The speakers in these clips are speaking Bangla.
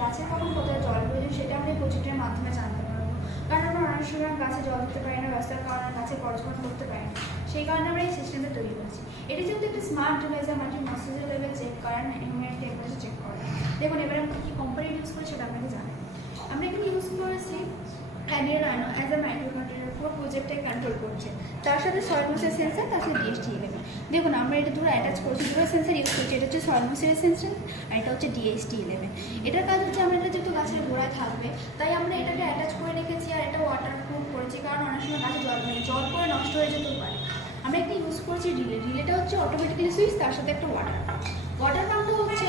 গাছের কখন কোথায় জল প্রয়োজন সেটা আমরা এই প্রজেক্টের মাধ্যমে জানতে পারবো। কারণ আমরা অনেক সময় গাছে জল দিতে পারি না, রাস্তার কারণে গাছে পর্যবেক্ষণ করতে পারি না, সেই কারণে আমরা এই সিস্টেমটা তৈরি করছি। এটি যেহেতু একটা স্মার্ট ডিভাইস, মাটির ময়েশ্চারাইজার লেভেল চেক করেন, হিউম্যান টেম্পারেচার চেক করেন। দেখুন এবার আমরা কী কম্পোনেন্ট ইউজ করি সেটা আপনাকে জানাই। আমরা এখানে ইউজ করেছি অ্যানিরানো অ্যাজ আ মাইক্রোকন্ট্রোলার, পুরো প্রজেক্টটাই কন্ট্রোল করছে। তার সাথে সয়েল ময়েশ্চার সেন্সার, তার সাথে DHT11। দেখুন আমরা এটা দুটো অ্যাটাচ করছি, দুটো সেন্সার ইউজ করছি। এটা হচ্ছে সয়েল ময়েশ্চার সেন্সার আর এটা হচ্ছে DHT11। এটার কাজ হচ্ছে আমরা এটা যেহেতু গাছের গোড়ায় থাকবে তাই আমরা এটাকে অ্যাটাচ করে রেখেছি, আর এটা ওয়াটার প্রুফ করেছি, কারণ অনেক সময় গাছে জল পরে নষ্ট হয়ে যেতেও পারে। আমরা একটা ইউজ করছি রিলেটা হচ্ছে অটোমেটিক্যালি সুইচ, তার সাথে একটা ওয়াটার পাম্পটা হচ্ছে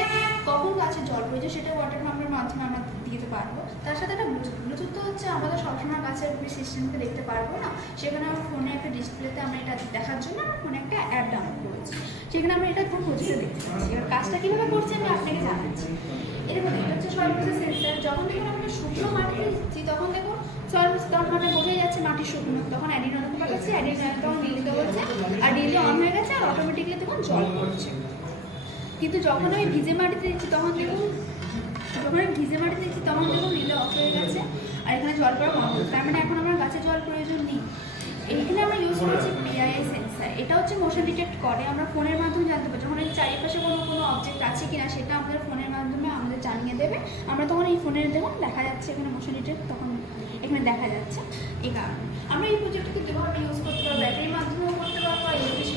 কখন গাছের জল প্রয়োজন সেটা ওয়াটার পাম্পের মাধ্যমে আমরা দিতে পারবো। তার সাথে একটা ব্লুটুথ তো হচ্ছে আমরা তো সবসময় গাছের সিস্টেমকে দেখতে পারবো না, সেখানে আমার ফোনে একটা ডিসপ্লেতে আমরা এটা দেখার জন্য আমার ফোনে একটা অ্যাপ ডাউনলোড করেছি, সেখানে আমরা এটা খুব প্রজেক্টে দেখতে পাচ্ছি। এবার কাজটা কীভাবে করছি আমি আপনাকে জানাচ্ছি। এরকম এটা হচ্ছে সয়েল ময়েশ্চার সেন্সার। যখন দেখুন আমরা শুকনো মাটিতে দিচ্ছি তখন দেখুন সয়েল তখন মানে বোঝাই যাচ্ছে মাটি শুকনো, তখন অ্যাডিনোকে পাঠাচ্ছি, তখন রিলেতে বলছে, আর রিলে অন হয়ে গেছে, আর অটোমেটিকলি তখন জল পড়ছে। কিন্তু যখন আমি ভিজে মাটিতে দিচ্ছি তখন দেখুন রিলে অফ হয়ে গেছে, আর এখানে জল পড়া বন্ধ। তার মানে এখন আমার গাছে জল প্রয়োজন নেই। এইখানে আমরা ইউজ করছি PII সেন্সার। এটা হচ্ছে মোশন ডিটেক্ট করে, আমরা ফোনের মাধ্যমে জানতে পারি যখন এই চারিপাশে কোনো অবজেক্ট আছে কিনা সেটা আমাদের ফোনের মাধ্যমে আমাদের জানিয়ে দেবে। আমরা তখন এই ফোনের দেখুন দেখা যাচ্ছে এখানে মোশন ডিটেক্ট, তখন এখানে দেখা যাচ্ছে। এই কারণে আমরা এই প্রজেক্টকে কীভাবে ইউজ করতে পারবো, ব্যাটারির মাধ্যমেও করতে পারবো, আর ইলেকট্রিসিটির